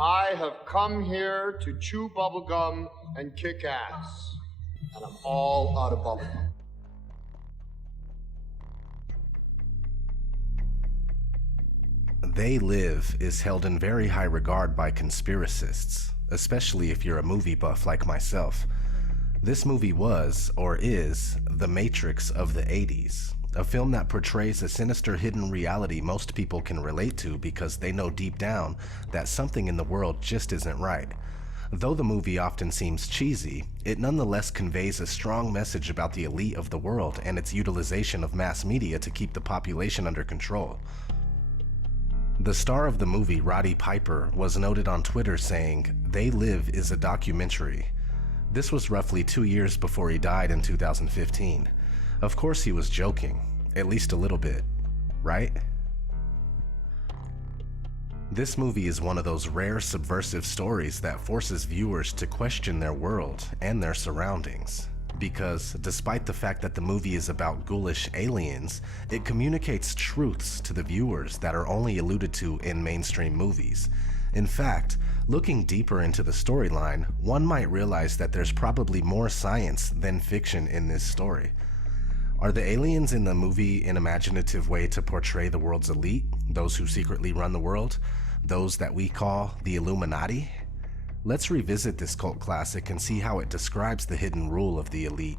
I have come here to chew bubblegum and kick ass. And I'm all out of bubblegum. They Live is held in very high regard by conspiracists, especially if you're a movie buff like myself. This movie was, or is, the Matrix of the 80s, a film that portrays a sinister hidden reality most people can relate to because they know deep down that something in the world just isn't right. Though the movie often seems cheesy, it nonetheless conveys a strong message about the elite of the world and its utilization of mass media to keep the population under control. The star of the movie, Roddy Piper, was noted on Twitter saying, "They Live is a documentary." This was roughly 2 years before he died in 2015. Of course he was joking, at least a little bit, right? This movie is one of those rare subversive stories that forces viewers to question their world and their surroundings. Because despite the fact that the movie is about ghoulish aliens, it communicates truths to the viewers that are only alluded to in mainstream movies. In fact, looking deeper into the storyline, one might realize that there's probably more science than fiction in this story. Are the aliens in the movie an imaginative way to portray the world's elite, those who secretly run the world, those that we call the Illuminati? Let's revisit this cult classic and see how it describes the hidden rule of the elite.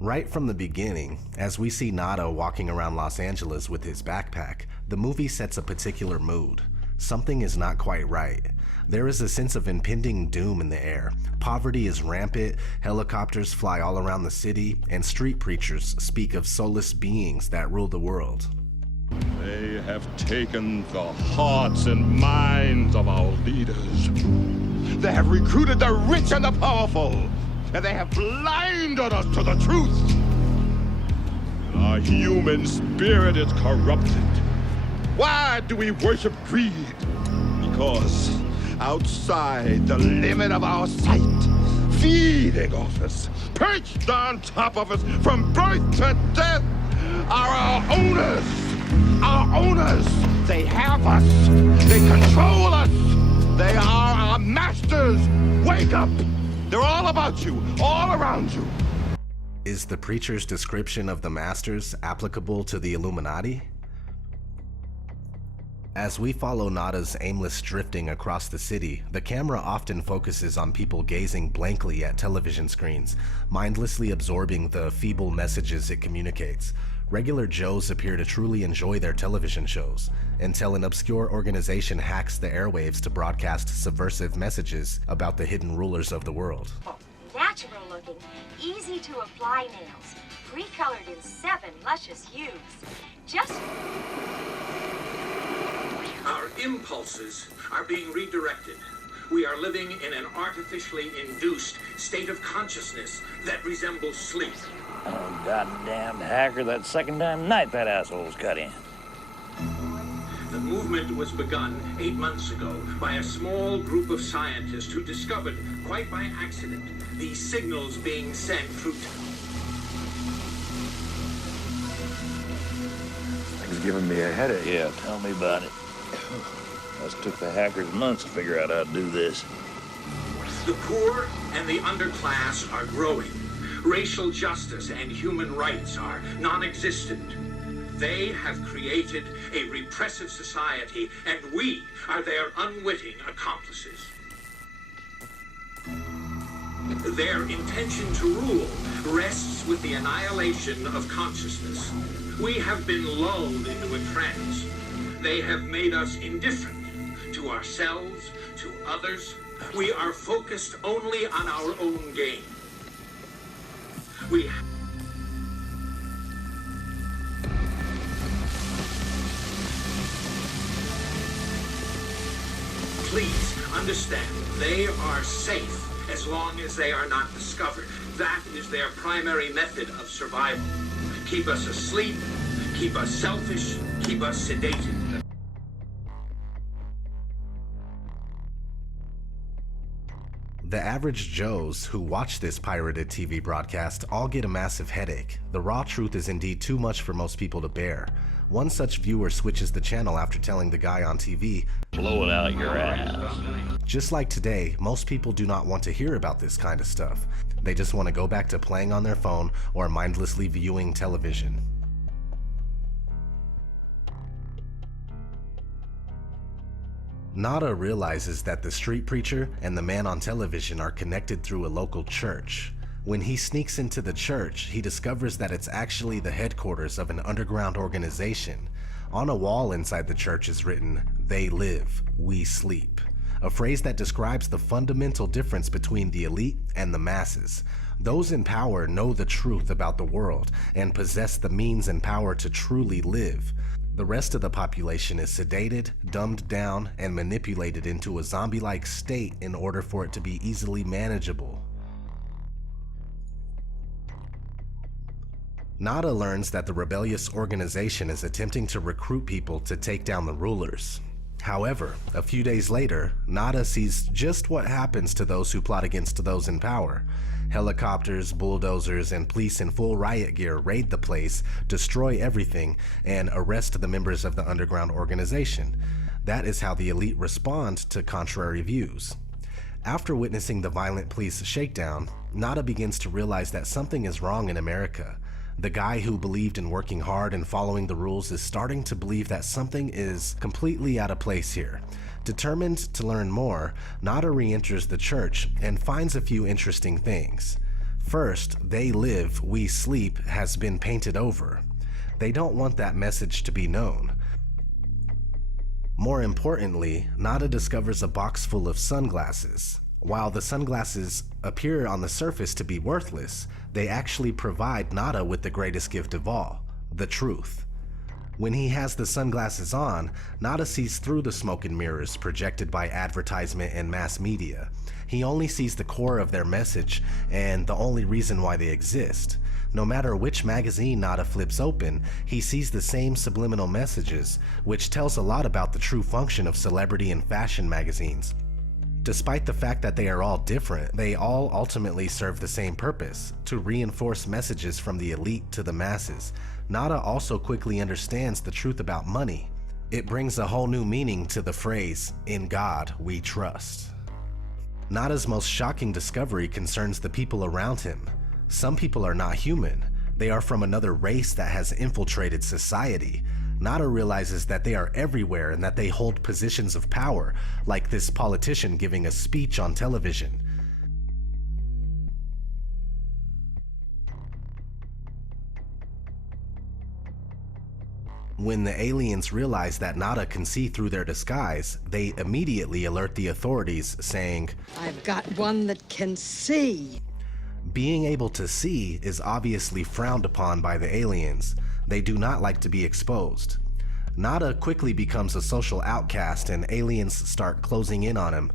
Right from the beginning, as we see Nada walking around Los Angeles with his backpack, the movie sets a particular mood. Something is not quite right. There is a sense of impending doom in the air. Poverty is rampant, helicopters fly all around the city, and street preachers speak of soulless beings that rule the world. They have taken the hearts and minds of our leaders. They have recruited the rich and the powerful, and they have blinded us to the truth. Our human spirit is corrupted. Why do we worship greed? Because outside the limit of our sight, feeding off us, perched on top of us from birth to death, are our owners. Our owners, they have us, they control us, they are our masters. Wake up, they're all about you, all around you. Is the preacher's description of the masters applicable to the Illuminati? As we follow Nada's aimless drifting across the city, the camera often focuses on people gazing blankly at television screens, mindlessly absorbing the feeble messages it communicates. Regular Joes appear to truly enjoy their television shows, until an obscure organization hacks the airwaves to broadcast subversive messages about the hidden rulers of the world. Natural looking, easy to apply nails, pre-colored in 7 luscious hues. Just... Our impulses are being redirected. We are living in an artificially induced state of consciousness that resembles sleep. Oh, goddamn hacker, that second time tonight that asshole was cut in. The movement was begun 8 months ago by a small group of scientists who discovered, quite by accident, these signals being sent through... It's giving me a headache. Yeah, tell me about it. Us took the hackers months to figure out how to do this. The poor and the underclass are growing. Racial justice and human rights are non-existent. They have created a repressive society, and we are their unwitting accomplices. Their intention to rule rests with the annihilation of consciousness. We have been lulled into a trance. They have made us indifferent to ourselves, to others. We are focused only on our own gain. Please understand, they are safe as long as they are not discovered. That is their primary method of survival. Keep us asleep, keep us selfish, keep us sedated. The average Joes who watch this pirated TV broadcast all get a massive headache. The raw truth is indeed too much for most people to bear. One such viewer switches the channel after telling the guy on TV, Blow it out your ass. Just like today, most people do not want to hear about this kind of stuff. They just want to go back to playing on their phone or mindlessly viewing television. Nada realizes that the street preacher and the man on television are connected through a local church. When he sneaks into the church, he discovers that it's actually the headquarters of an underground organization. On a wall inside the church is written, "They live, we sleep," a phrase that describes the fundamental difference between the elite and the masses. Those in power know the truth about the world and possess the means and power to truly live. The rest of the population is sedated, dumbed down, and manipulated into a zombie-like state in order for it to be easily manageable. Nada learns that the rebellious organization is attempting to recruit people to take down the rulers. However, a few days later, Nada sees just what happens to those who plot against those in power. Helicopters, bulldozers, and police in full riot gear raid the place, destroy everything, and arrest the members of the underground organization. That is how the elite respond to contrary views. After witnessing the violent police shakedown, Nada begins to realize that something is wrong in America. The guy who believed in working hard and following the rules is starting to believe that something is completely out of place here. Determined to learn more, Nada re-enters the church and finds a few interesting things. First, "They live, we sleep" has been painted over. They don't want that message to be known. More importantly, Nada discovers a box full of sunglasses. While the sunglasses appear on the surface to be worthless, they actually provide Nada with the greatest gift of all, the truth. When he has the sunglasses on, Nada sees through the smoke and mirrors projected by advertisement and mass media. He only sees the core of their message and the only reason why they exist. No matter which magazine Nada flips open, he sees the same subliminal messages, which tells a lot about the true function of celebrity and fashion magazines. Despite the fact that they are all different, they all ultimately serve the same purpose, to reinforce messages from the elite to the masses. Nada also quickly understands the truth about money. It brings a whole new meaning to the phrase, "In God we trust." Nada's most shocking discovery concerns the people around him. Some people are not human. They are from another race that has infiltrated society. Nada realizes that they are everywhere and that they hold positions of power, like this politician giving a speech on television. When the aliens realize that Nada can see through their disguise, they immediately alert the authorities, saying, "I've got one that can see." Being able to see is obviously frowned upon by the aliens. They do not like to be exposed. Nada quickly becomes a social outcast and aliens start closing in on him.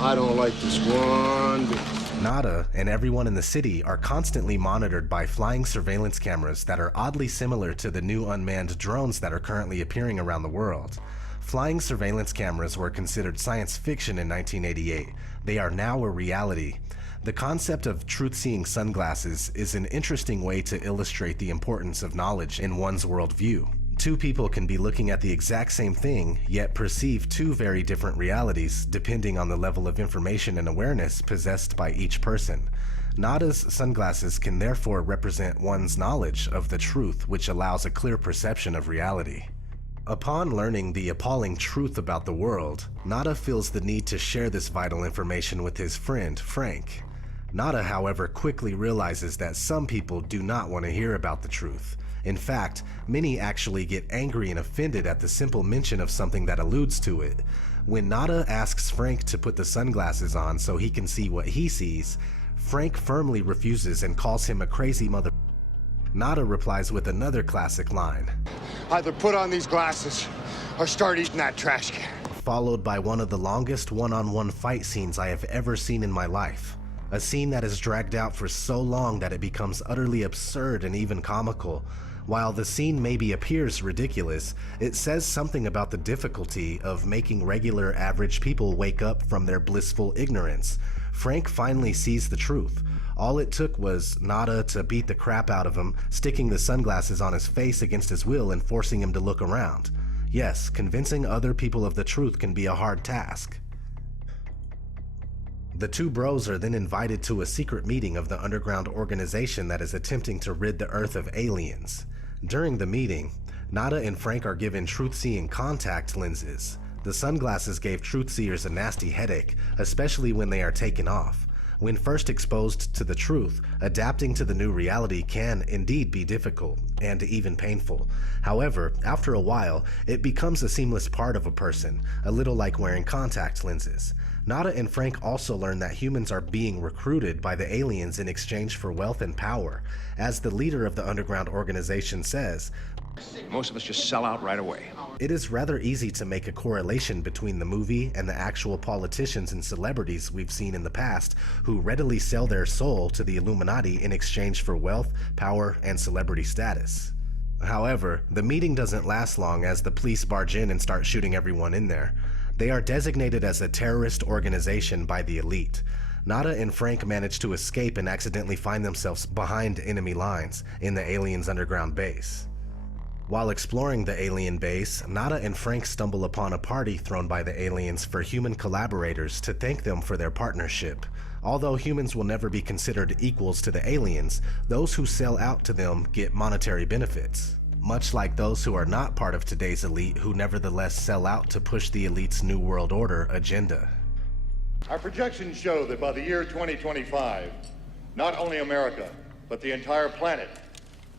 I don't like this one bit. Nada and everyone in the city are constantly monitored by flying surveillance cameras that are oddly similar to the new unmanned drones that are currently appearing around the world. Flying surveillance cameras were considered science fiction in 1988. They are now a reality. The concept of truth-seeing sunglasses is an interesting way to illustrate the importance of knowledge in one's worldview. Two people can be looking at the exact same thing, yet perceive two very different realities, depending on the level of information and awareness possessed by each person. Nada's sunglasses can therefore represent one's knowledge of the truth, which allows a clear perception of reality. Upon learning the appalling truth about the world, Nada feels the need to share this vital information with his friend, Frank. Nada, however, quickly realizes that some people do not want to hear about the truth. In fact, many actually get angry and offended at the simple mention of something that alludes to it. When Nada asks Frank to put the sunglasses on so he can see what he sees, Frank firmly refuses and calls him a crazy mother. Nada replies with another classic line. Either put on these glasses or start eating that trash can. Followed by one of the longest one-on-one fight scenes I have ever seen in my life. A scene that is dragged out for so long that it becomes utterly absurd and even comical. While the scene maybe appears ridiculous, it says something about the difficulty of making regular average people wake up from their blissful ignorance. Frank finally sees the truth. All it took was Nada to beat the crap out of him, sticking the sunglasses on his face against his will and forcing him to look around. Yes, convincing other people of the truth can be a hard task. The two bros are then invited to a secret meeting of the underground organization that is attempting to rid the Earth of aliens. During the meeting, Nada and Frank are given truth-seeing contact lenses. The sunglasses gave truth-seers a nasty headache, especially when they are taken off. When first exposed to the truth, adapting to the new reality can indeed be difficult and even painful. However, after a while, it becomes a seamless part of a person, a little like wearing contact lenses. Nada and Frank also learn that humans are being recruited by the aliens in exchange for wealth and power. As the leader of the underground organization says, Most of us just sell out right away. it is rather easy to make a correlation between the movie and the actual politicians and celebrities we've seen in the past who readily sell their soul to the Illuminati in exchange for wealth, power, and celebrity status. However, the meeting doesn't last long as the police barge in and start shooting everyone in there. They are designated as a terrorist organization by the elite. Nada and Frank manage to escape and accidentally find themselves behind enemy lines in the aliens' underground base. While exploring the alien base, Nada and Frank stumble upon a party thrown by the aliens for human collaborators to thank them for their partnership. Although humans will never be considered equals to the aliens, those who sell out to them get monetary benefits, much like those who are not part of today's elite who nevertheless sell out to push the elite's New World Order agenda. Our projections show that by the year 2025, not only America, but the entire planet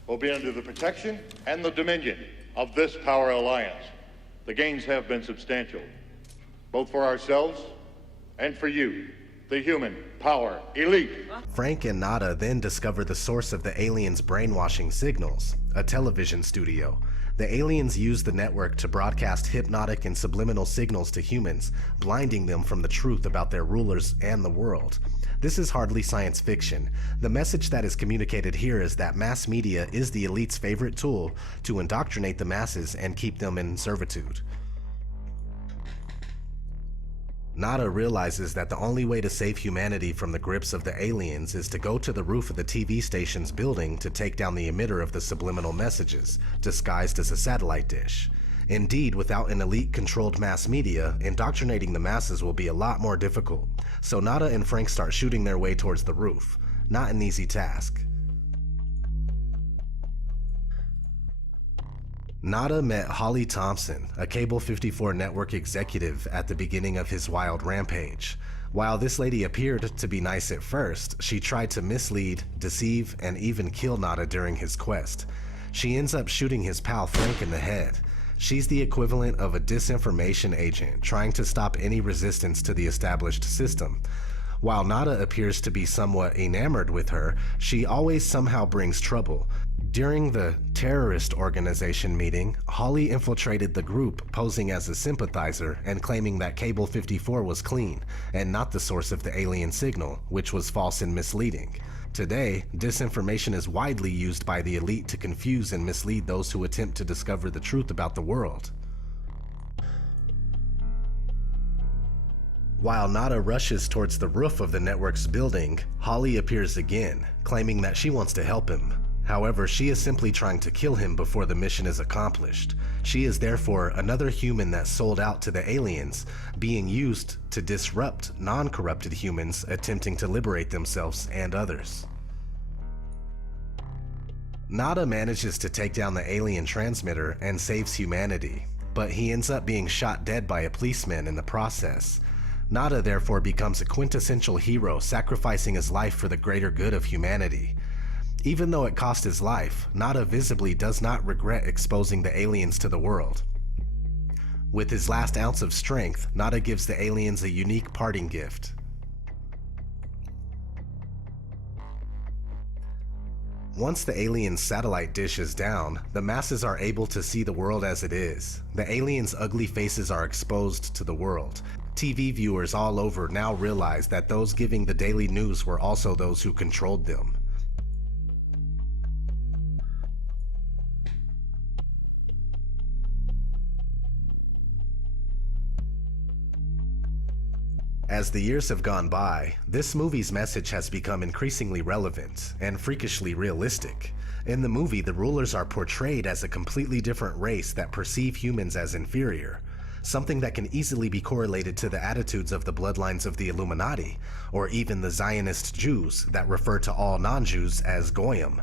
will be under the protection and the dominion of this power alliance. The gains have been substantial, both for ourselves and for you, the human power elite. Frank and Nada then discover the source of the aliens' brainwashing signals, a television studio. The aliens use the network to broadcast hypnotic and subliminal signals to humans, blinding them from the truth about their rulers and the world. This is hardly science fiction. The message that is communicated here is that mass media is the elite's favorite tool to indoctrinate the masses and keep them in servitude. Nada realizes that the only way to save humanity from the grips of the aliens is to go to the roof of the TV station's building to take down the emitter of the subliminal messages, disguised as a satellite dish. Indeed, without an elite-controlled mass media, indoctrinating the masses will be a lot more difficult. So Nada and Frank start shooting their way towards the roof. Not an easy task. Nada met Holly Thompson, a Cable 54 network executive, at the beginning of his wild rampage. While this lady appeared to be nice at first, she tried to mislead, deceive, and even kill Nada during his quest. She ends up shooting his pal Frank in the head. She's the equivalent of a disinformation agent trying to stop any resistance to the established system. While Nada appears to be somewhat enamored with her, she always somehow brings trouble. During the terrorist organization meeting, Holly infiltrated the group posing as a sympathizer and claiming that Cable 54 was clean and not the source of the alien signal, which was false and misleading. Today, disinformation is widely used by the elite to confuse and mislead those who attempt to discover the truth about the world. While Nada rushes towards the roof of the network's building, Holly appears again, claiming that she wants to help him. However, she is simply trying to kill him before the mission is accomplished. She is therefore another human that sold out to the aliens, being used to disrupt non-corrupted humans attempting to liberate themselves and others. Nada manages to take down the alien transmitter and saves humanity, but he ends up being shot dead by a policeman in the process. Nada therefore becomes a quintessential hero, sacrificing his life for the greater good of humanity. Even though it cost his life, Nada visibly does not regret exposing the aliens to the world. With his last ounce of strength, Nada gives the aliens a unique parting gift. Once the aliens' satellite dish is down, the masses are able to see the world as it is. The aliens' ugly faces are exposed to the world. TV viewers all over now realize that those giving the daily news were also those who controlled them. As the years have gone by, this movie's message has become increasingly relevant and freakishly realistic. In the movie, the rulers are portrayed as a completely different race that perceive humans as inferior, something that can easily be correlated to the attitudes of the bloodlines of the Illuminati, or even the Zionist Jews that refer to all non-Jews as Goyim.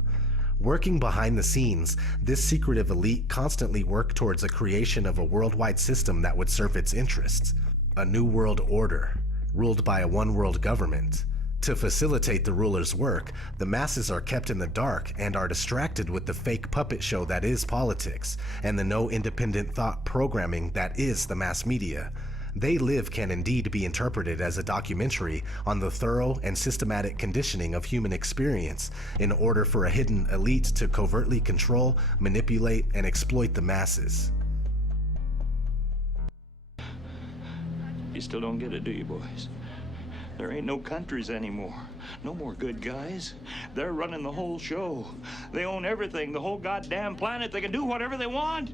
Working behind the scenes, this secretive elite constantly work towards a creation of a worldwide system that would serve its interests, a new world order, ruled by a one-world government. To facilitate the ruler's work, the masses are kept in the dark and are distracted with the fake puppet show that is politics, and the no independent thought programming that is the mass media. They Live can indeed be interpreted as a documentary on the thorough and systematic conditioning of human experience in order for a hidden elite to covertly control, manipulate, and exploit the masses. You still don't get it, do you, boys? There ain't no countries anymore. No more good guys. They're running the whole show. They own everything, the whole goddamn planet. They can do whatever they want.